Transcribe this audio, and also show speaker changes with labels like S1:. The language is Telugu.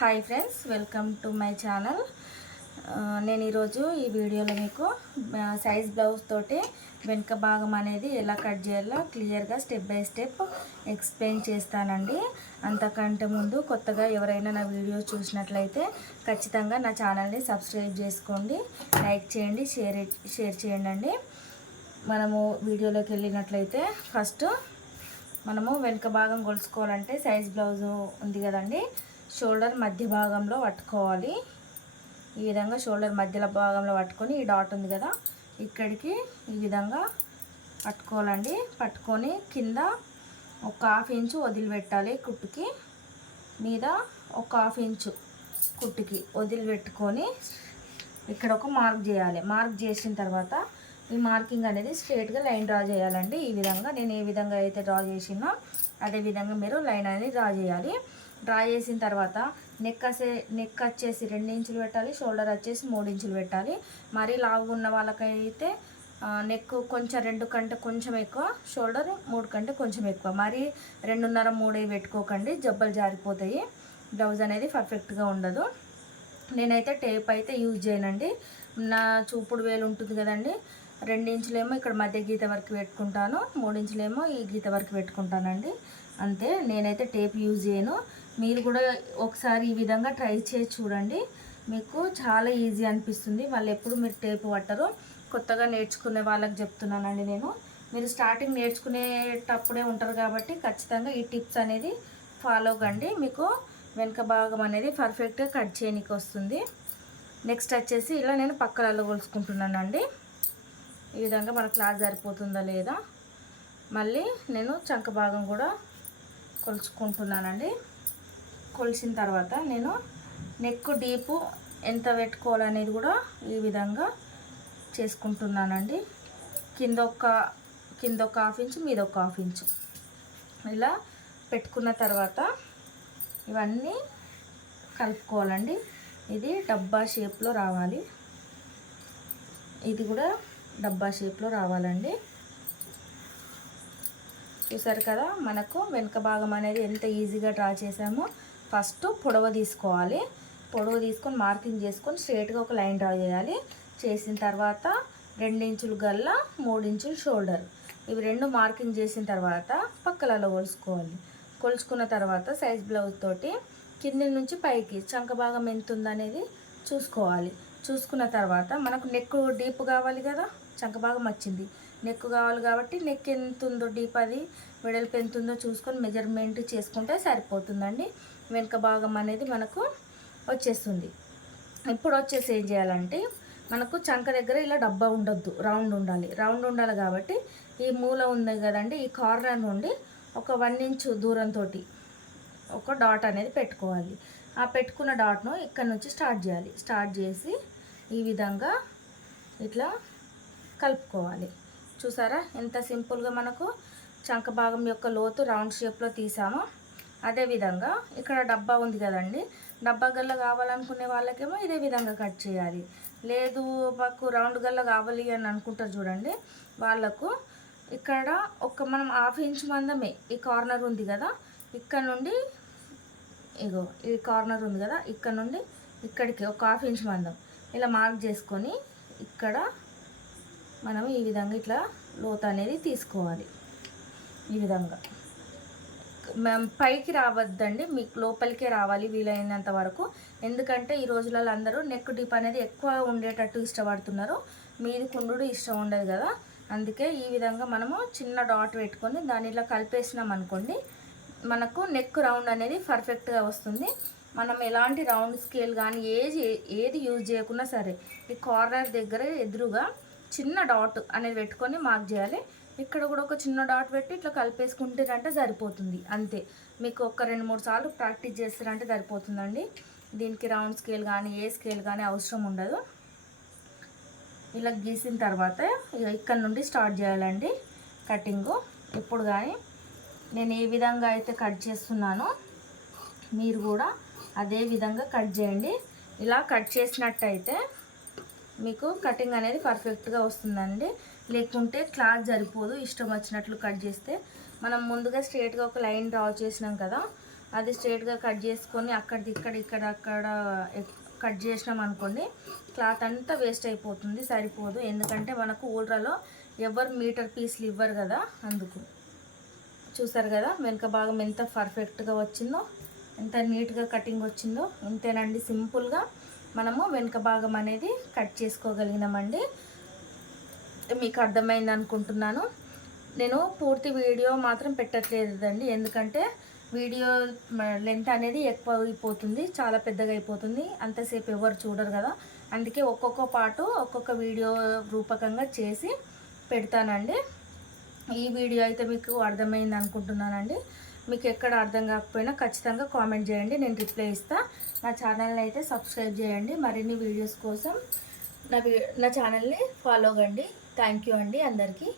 S1: Hi friends welcome to my channel. నేను ఈరోజు ఈ వీడియోలో మీకు సైజ్ బ్లౌజ్ తోటి వెనుక భాగం అనేది ఎలా కట్ చేయాలో క్లియర్గా స్టెప్ బై స్టెప్ ఎక్స్ప్లెయిన్ చేస్తానండి. అంతకంటే ముందు కొత్తగా ఎవరైనా నా వీడియో చూసినట్లయితే ఖచ్చితంగా నా ఛానల్ని సబ్స్క్రైబ్ చేసుకోండి లైక్ చేయండి షేర్ షేర్ చేయండి మనము వీడియోలోకి వెళ్ళినట్లయితే ఫస్ట్ మనము వెనుక భాగం కొలుసుకోవాలంటే సైజ్ బ్లౌజ్ ఉంది కదండి. షోల్డర్ మధ్య భాగంలో పట్టుకోవాలి. ఈ విధంగా షోల్డర్ మధ్యలో భాగంలో పట్టుకొని ఈ డాట్ ఉంది కదా ఇక్కడికి ఈ విధంగా పట్టుకోవాలండి. పట్టుకొని కింద ఒక హాఫ్ ఇంచు వదిలిపెట్టాలి కుట్టుకి. మీద ఒక హాఫ్ ఇంచు కుట్టుకి వదిలిపెట్టుకొని ఇక్కడ ఒక మార్క్ చేయాలి. మార్క్ చేసిన తర్వాత ఈ మార్కింగ్ అనేది స్ట్రేట్గా లైన్ డ్రా చేయాలండి. ఈ విధంగా నేను ఏ విధంగా అయితే డ్రా చేసినో అదే విధంగా మీరు లైన్ అనేది డ్రా చేయాలి. డ్రా చేసిన తర్వాత నెక్ అసే నెక్ వచ్చేసి రెండు ఇంచులు పెట్టాలి షోల్డర్ వచ్చేసి మూడు ఇంచులు పెట్టాలి. మరీ లావు ఉన్న వాళ్ళకైతే నెక్ కొంచెం రెండు కంటే కొంచెం ఎక్కువ షోల్డర్ మూడు కంటే కొంచెం ఎక్కువ. మరి రెండున్నర మూడే పెట్టుకోకండి జబ్బలు జారిపోతాయి. బ్లౌజ్ అనేది పర్ఫెక్ట్గా ఉండదు. నేనైతే టేప్ అయితే యూజ్ చేయనండి. నా చూపుడు వేలు ఉంటుంది కదండి రెండు ఇంచులేమో ఇక్కడ మధ్య గీత వరకు పెట్టుకుంటాను మూడు ఇంచులేమో ఈ గీత వరకు పెట్టుకుంటానండి. అంతే నేనైతే టేప్ యూజ్ చేయను. మీరు కూడా ఒకసారి ఈ విధంగా ట్రై చేసి చూడండి. మీకు చాలా ఈజీ అనిపిస్తుంది. వాళ్ళు ఎప్పుడు మీరు టేప్ పట్టరు. కొత్తగా నేర్చుకునే వాళ్ళకి చెప్తున్నానండి నేను. మీరు స్టార్టింగ్ నేర్చుకునేటప్పుడే ఉంటారు కాబట్టి ఖచ్చితంగా ఈ టిప్స్ అనేది ఫాలో కండి. మీకు వెనుక భాగం అనేది పర్ఫెక్ట్గా కట్ చేయడానికి వస్తుంది. నెక్స్ట్ వచ్చేసి ఇలా నేను పక్కలలో కొలుసుకుంటున్నానండి ఈ విధంగా మన క్లాత్ సరిపోతుందా లేదా? మళ్ళీ నేను చంక భాగం కూడా కొలుచుకుంటున్నానండి. కొలిసిన తర్వాత నేను నెక్ డీపు ఎంత పెట్టుకోవాలనేది కూడా ఈ విధంగా చేసుకుంటున్నానండి. కింద ఒక కింద ఒక హాఫ్ ఇంచు మీద ఒక హాఫ్ ఇంచు ఇలా పెట్టుకున్న తర్వాత ఇవన్నీ కలుపుకోవాలండి. ఇది డబ్బా షేప్లో రావాలి. ఇది కూడా డబ్బా షేప్లో రావాలండి. చూసారు కదా మనకు వెనుక భాగం అనేది ఎంత ఈజీగా డ్రా చేసామో ఫస్ట్ పొడవ తీసుకోవాలి. పొడవ తీసుకొని మార్కింగ్ చేసుకొని స్ట్రేట్గా ఒక లైన్ డ్రా చేయాలి. చేసిన తర్వాత రెండించులు గల్ల మూడించులు షోల్డర్. ఇవి రెండు మార్కింగ్ చేసిన తర్వాత పక్కలలో కొలుసుకోవాలి. కొలుచుకున్న తర్వాత సైజ్ బ్లౌజ్ తోటి కింది నుంచి పైకి చంక భాగం ఎంత ఉందనేది చూసుకోవాలి. చూసుకున్న తర్వాత మనకు నెక్ డీప్ కావాలి కదా చంక భాగం వచ్చింది. నెక్ కావాలి కాబట్టి నెక్ ఎంత ఉందో డీప్ అది వెడల్పు ఎంత ఉందో చూసుకొని మెజర్మెంట్ చేసుకుంటే సరిపోతుందండి. వెనుక భాగం అనేది మనకు వచ్చేస్తుంది. ఇప్పుడు వచ్చేసి ఏం చేయాలంటే మనకు చంక దగ్గర ఇలా డబ్బా ఉండొద్దు రౌండ్ ఉండాలి. రౌండ్ ఉండాలి కాబట్టి ఈ మూల ఉంది కదండి ఈ కార్నర్ నుండి ఒక వన్ ఇంచ్ దూరంతో ఒక డాట్ అనేది పెట్టుకోవాలి. ఆ పెట్టుకున్న డాట్ను ఇక్కడ నుంచి స్టార్ట్ చేయాలి. స్టార్ట్ చేసి ఈ విధంగా ఇట్లా కలుపుకోవాలి. చూసారా? ఎంత సింపుల్గా మనకు చంక భాగం యొక్క లోతు రౌండ్ షేప్లో తీసామో. అదేవిధంగా ఇక్కడ డబ్బా ఉంది కదండి. డబ్బా గల్ల కావాలనుకునే వాళ్ళకేమో ఇదే విధంగా కట్ చేయాలి. లేదు మాకు రౌండ్ గల్ల కావాలి అని అనుకుంటారు చూడండి. వాళ్ళకు ఇక్కడ ఒక మనం హాఫ్ ఇంచ్ మందమే ఈ కార్నర్ ఉంది కదా. ఇక్కడ నుండి ఇగో ఈ కార్నర్ ఉంది కదా. ఇక్కడ నుండి ఇక్కడికి ఒక హాఫ్ ఇంచ్ మందం. ఇలా మార్క్ చేసుకొని ఇక్కడ మనం ఈ విధంగా ఇట్లా లోత అనేది తీసుకోవాలి. ఈ విధంగా. పైకి రావద్దండి. మీకు లోపలికే రావాలి వీలైనంత వరకు. ఎందుకంటే ఈ రోజులలో అందరూ నెక్ డిప్ అనేది ఎక్కువ ఉండేటట్టు ఇష్టపడుతున్నారు. మీది కుండు ఇష్టం ఉండదు కదా. అందుకే ఈ విధంగా మనము చిన్న డాట్ పెట్టుకొని దాని ఇలా కలిపేసినాం అనుకోండి మనకు నెక్ రౌండ్ అనేది పర్ఫెక్ట్గా వస్తుంది. మనం ఎలాంటి రౌండ్ స్కేల్ కానీ ఏది ఏది యూజ్ చేయకున్నా సరే ఈ కార్నర్ దగ్గర ఎదురుగా చిన్న డాట్ అనేది పెట్టుకొని మార్క్ చేయాలి. ఇక్కడ కూడా ఒక చిన్న డాట్ పెట్టి ఇట్లా కలిపేసుకుంటారంటే సరిపోతుంది. అంతే. మీకు ఒక రెండు మూడు సార్లు ప్రాక్టీస్ చేస్తారంటే సరిపోతుందండి. దీనికి రౌండ్ స్కేల్ కానీ ఏ స్కేల్ కానీ అవసరం ఉండదు. ఇలా గీసిన తర్వాత ఇక ఇక్కడ నుండి స్టార్ట్ చేయాలండి కటింగు. ఇప్పుడు కానీ నేను ఏ విధంగా అయితే కట్ చేస్తున్నానో మీరు కూడా అదే విధంగా కట్ చేయండి. ఇలా కట్ చేసినట్టయితే మీకు కటింగ్ అనేది పర్ఫెక్ట్గా వస్తుందండి. లేకుంటే క్లాత్ సరిపోదు. ఇష్టం వచ్చినట్లు కట్ చేస్తే. మనం ముందుగా స్ట్రేట్గా ఒక లైన్ డ్రా చేసినాం కదా అది స్ట్రేట్గా కట్ చేసుకొని అక్కడ ఇక్కడ ఇక్కడ అక్కడ కట్ చేసినాం అనుకోండి క్లాత్ అంతా వేస్ట్ అయిపోతుంది సరిపోదు. ఎందుకంటే మనకు ఊళ్ళలో ఎవరు మీటర్ పీస్లు ఇవ్వరు కదా అందుకు. చూసారు కదా వెనుక భాగం ఎంత పర్ఫెక్ట్గా వచ్చిందో ఎంత నీట్గా కటింగ్ వచ్చిందో ఇంతేనండి సింపుల్గా. మనము వెనుక భాగం అనేది కట్ చేసుకోగలిగినామండి. మీకు అర్థమైంది అనుకుంటున్నాను. నేను పూర్తి వీడియో మాత్రం పెట్టట్లేదండి. ఎందుకంటే వీడియో లెంత్ అనేది ఎక్కువ అయిపోతుంది చాలా పెద్దగా అయిపోతుంది. అంతసేపు ఎవరు చూడరు కదా. అందుకే ఒక్కొక్క పాటు ఒక్కొక్క వీడియో రూపకంగా చేసి పెడతానండి. ఈ వీడియో అయితే మీకు అర్థమైంది అనుకుంటున్నానండి. మీకు ఎక్కడ అర్థం కాకపోయినా ఖచ్చితంగా కామెంట్ చేయండి నేను రిప్లై ఇస్తాను నా ఛానల్ని అయితే సబ్స్క్రైబ్ చేయండి. మరిన్ని వీడియోస్ కోసం నా వీ నా ఛానల్ని ఫాలో కండి. థ్యాంక్ యూ అండి అందరికీ.